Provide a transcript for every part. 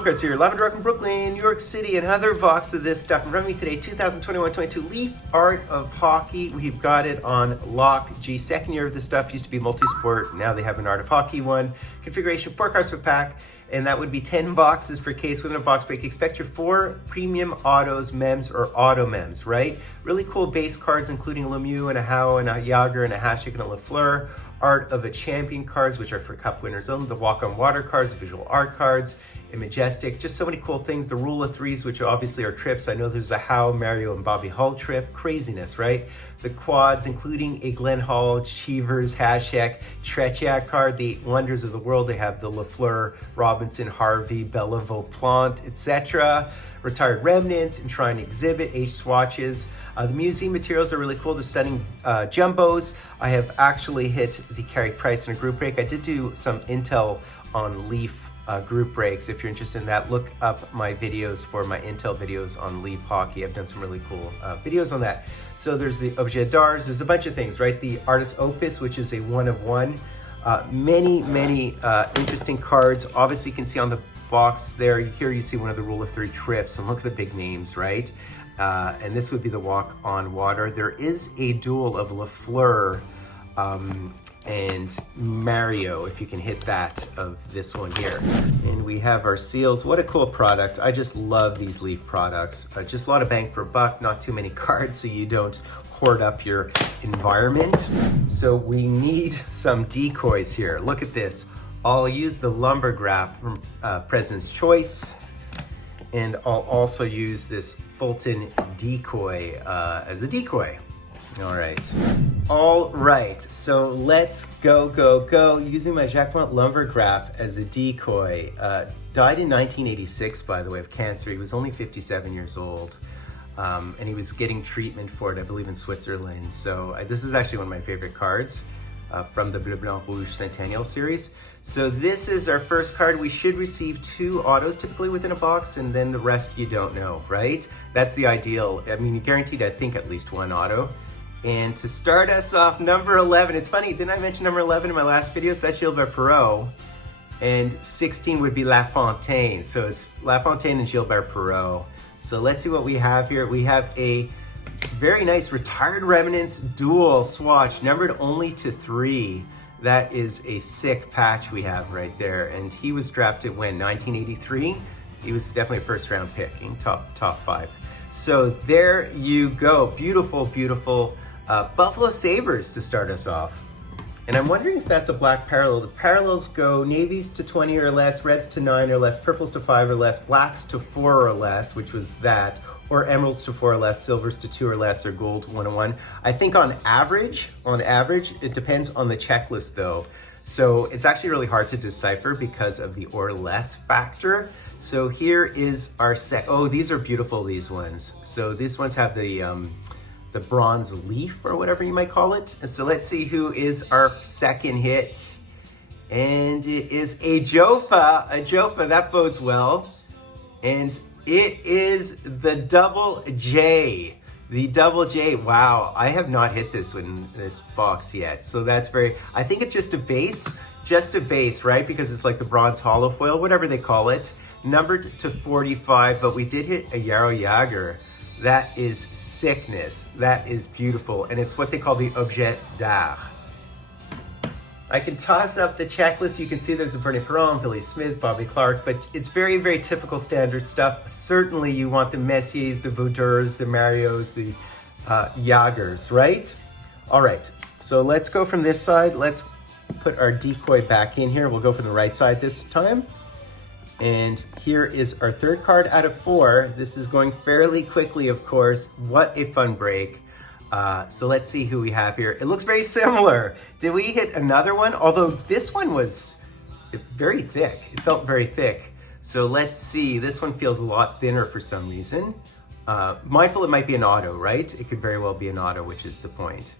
Fultoncards here, Lavender Rock in Brooklyn, New York City. Another box of this stuff in front of me today, 2021-22 Leaf Art of Hockey. We've got it on lock. Second year of this stuff. Used to be multi-sport. Now they have an Art of Hockey one. Configuration, 4 cards per pack. And that would be 10 boxes per case within a box break. Expect your 4 premium autos, mems, or auto mems, right? Really cool base cards, including a Lemieux and a Howe and a Yager and a Hasek and a Lafleur. Art of a Champion cards, which are for cup winners only. The Walk on Water cards, the visual art cards, and Majestic. Just so many cool things. The Rule of Threes, which obviously are trips. I know there's a Howe, Mario, and Bobby Hull trip. Craziness, right? The quads, including a Glenn Hall, Cheevers, Hasek, Tretiak card. The Wonders of the World. They have the Lafleur, Robinson, Harvey, Belleville, Plante, etc. Retired Remnants, Enshrined Exhibit, H swatches. The museum materials are really cool. The stunning jumbos. I have actually hit the carry price in a group break. I did do some intel on Leaf group breaks. If you're interested in that, look up my videos for my intel videos on Leaf Hockey. I've done some really cool videos on that. So there's the Objet d'Art. There's a bunch of things, right? The Artist Opus, which is a 1 of 1. Many interesting cards. Obviously, you can see on the box there. Here you see one of the Rule of 3 trips, and look at the big names, right? And this would be the Walk on Water. There is a duel of Lafleur and Mario, if you can hit that, of this one here. And we have our seals. What a cool product. I just love these Leaf products. Just a lot of bang for a buck, not too many cards so you don't hoard up your environment. So we need some decoys here. Look at this. I'll use the lumber graph from President's Choice, and I'll also use this Fulton decoy as a decoy. All right, so let's go. Using my Jacques Plante lumber graph as a decoy. Died in 1986, by the way, of cancer. He was only 57 years old. And he was getting treatment for it, I believe, in Switzerland. So this is actually one of my favorite cards from the Bleu Blanc Rouge Centennial series. So this is our first card. We should receive 2 autos typically within a box, and then the rest you don't know, right? That's the ideal. I mean, you're guaranteed, I think, at least 1 auto. And to start us off, number 11. It's funny, didn't I mention number 11 in my last video? So that's Gilbert Perrault. And 16 would be La Fontaine. So it's La Fontaine and Gilbert Perrault. So let's see what we have here. We have a very nice Retired Remnants dual swatch, numbered only to 3. That is a sick patch we have right there. And he was drafted when? 1983? He was definitely a first round pick, in top 5. So there you go. Beautiful Buffalo Sabres to start us off. And I'm wondering if that's a black parallel. The parallels go navies to 20 or less, reds to 9 or less, purples to 5 or less, blacks to 4 or less, which was that, or emeralds to 4 or less, silvers to 2 or less, or gold 1 and 1. I think on average, it depends on the checklist though. So it's actually really hard to decipher because of the or less factor. So here is our set. Oh, these are beautiful, these ones. So these ones have the bronze leaf, or whatever you might call it. And so let's see who is our second hit. And it is a Jofa, that bodes well. And it is the double J. The double J. Wow, I have not hit this in this box yet. So that's I think it's just a base, right? Because it's like the bronze hollow foil, whatever they call it. Numbered to 45, but we did hit a Yarrow Yager. That is sickness. That is beautiful. And it's what they call the Objet d'Art. I can toss up the checklist. You can see there's a Bernie Perron, Billy Smith, Bobby Clark, but it's very typical standard stuff. Certainly you want the Messiers, the Vaudeurs, the Marios, the Jagers, right? All right, so let's go from this side. Let's put our decoy back in here. We'll go from the right side this time. And here is our third card out of 4. This is going fairly quickly, of course. What a fun break. So let's see who we have here. It looks very similar. Did we hit another one? Although this one was very thick. It felt very thick. So let's see. This one feels a lot thinner for some reason. Mindful it might be an auto, right? It could very well be an auto, which is the point.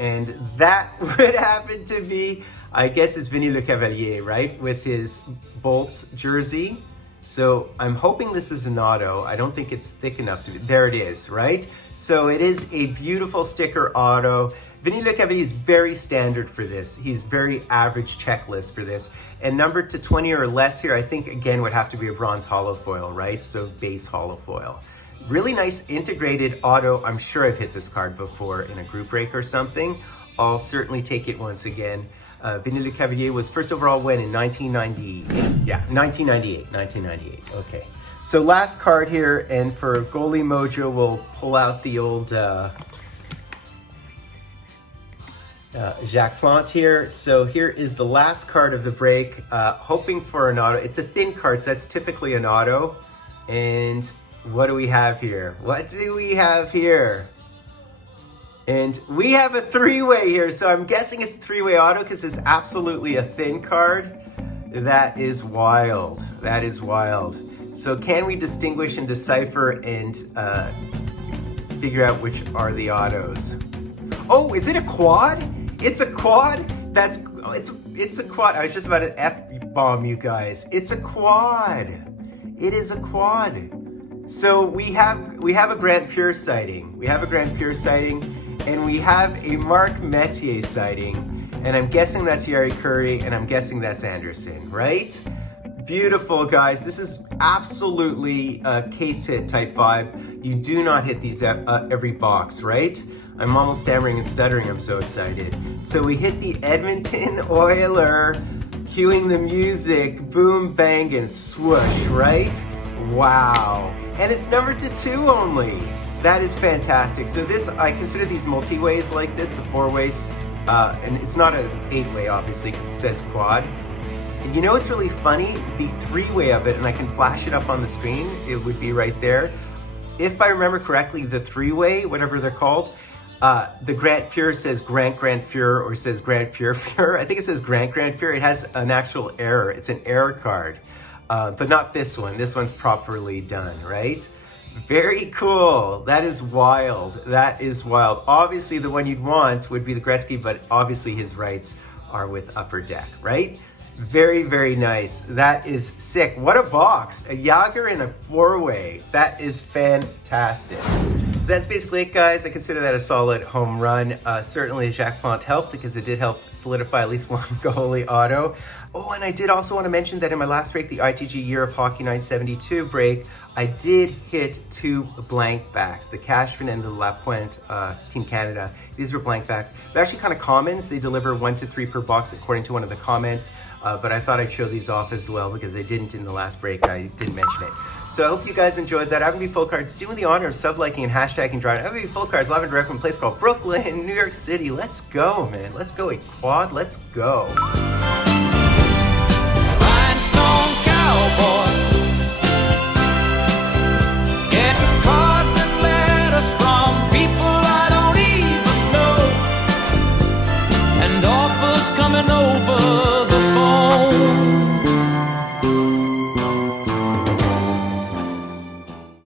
And that would happen to be, I guess, it's Vinny Le Cavalier, right? With his Bolts jersey. So I'm hoping this is an auto. I don't think it's thick enough to be. There it is, right? So it is a beautiful sticker auto. Vinny Le Cavalier is very standard for this. He's very average checklist for this. And numbered to 20 or less here, I think again would have to be a bronze hollow foil, right? So base hollow foil. Really nice integrated auto. I'm sure I've hit this card before in a group break or something. I'll certainly take it once again. Vinny Le Cavalier was first overall win in 1998. Yeah, 1998. Okay. So last card here, and for Goalie Mojo, we'll pull out the old Jacques Plante here. So here is the last card of the break, hoping for an auto. It's a thin card, so that's typically an auto. And what do we have here? What do we have here? And we have a three-way here, so I'm guessing it's a three-way auto because it's absolutely a thin card. That is wild. That is wild. So can we distinguish and decipher and figure out which are the autos? Oh, is it a quad? It's a quad? It's a quad. I was just about to F-bomb you guys. It's a quad. It is a quad. So we have a Grant Fuhr sighting. We have a Grant Fuhr sighting. And we have a Mark Messier sighting, and I'm guessing that's Yari Curry, and I'm guessing that's Anderson, right? Beautiful, guys. This is absolutely a case hit type 5. You do not hit these every box, right? I'm almost stammering and stuttering. I'm so excited. So we hit the Edmonton Oiler, cueing the music, boom, bang, and swoosh, right? Wow. And it's numbered to 2 only. That is fantastic. So this, I consider these multi-ways like this, the 4-ways, and it's not an 8-way obviously because it says quad. And you know what's really funny? The 3-way of it, and I can flash it up on the screen, it would be right there. If I remember correctly, the 3-way, whatever they're called, the Grant Fuhr says Grant Fuhr, or says Grant Fuhr. I think it says Grant Fuhr. It has an actual error. It's an error card, but not this one. This one's properly done, right? Very cool. That is wild. That is wild. Obviously, the one you'd want would be the Gretzky, but obviously his rights are with Upper Deck, right? Very, very nice. That is sick. What a box. A Yager in a 4-way. That is fantastic. So that's basically it, guys. I consider that a solid home run. Certainly Jacques Plante helped because it did help solidify at least one goalie auto. Oh, and I did also want to mention that in my last break, the ITG Year of Hockey 972 break, I did hit 2 blank backs, the Cashman and the Lapointe Team Canada. These were blank backs. They're actually kind of commons. They deliver 1 to 3 per box according to one of the comments, but I thought I'd show these off as well because they didn't in the last break. I didn't mention it. So I hope you guys enjoyed that. I'm going to be Fultoncards doing the honor of sub-liking and hashtagging driving. I'm going to be Fultoncards live and direct from a place called Brooklyn, New York City. Let's go, man. Let's go. A quad. Let's go. Rhinestone cowboy, getting cards and letters from people I don't even know, and offers coming over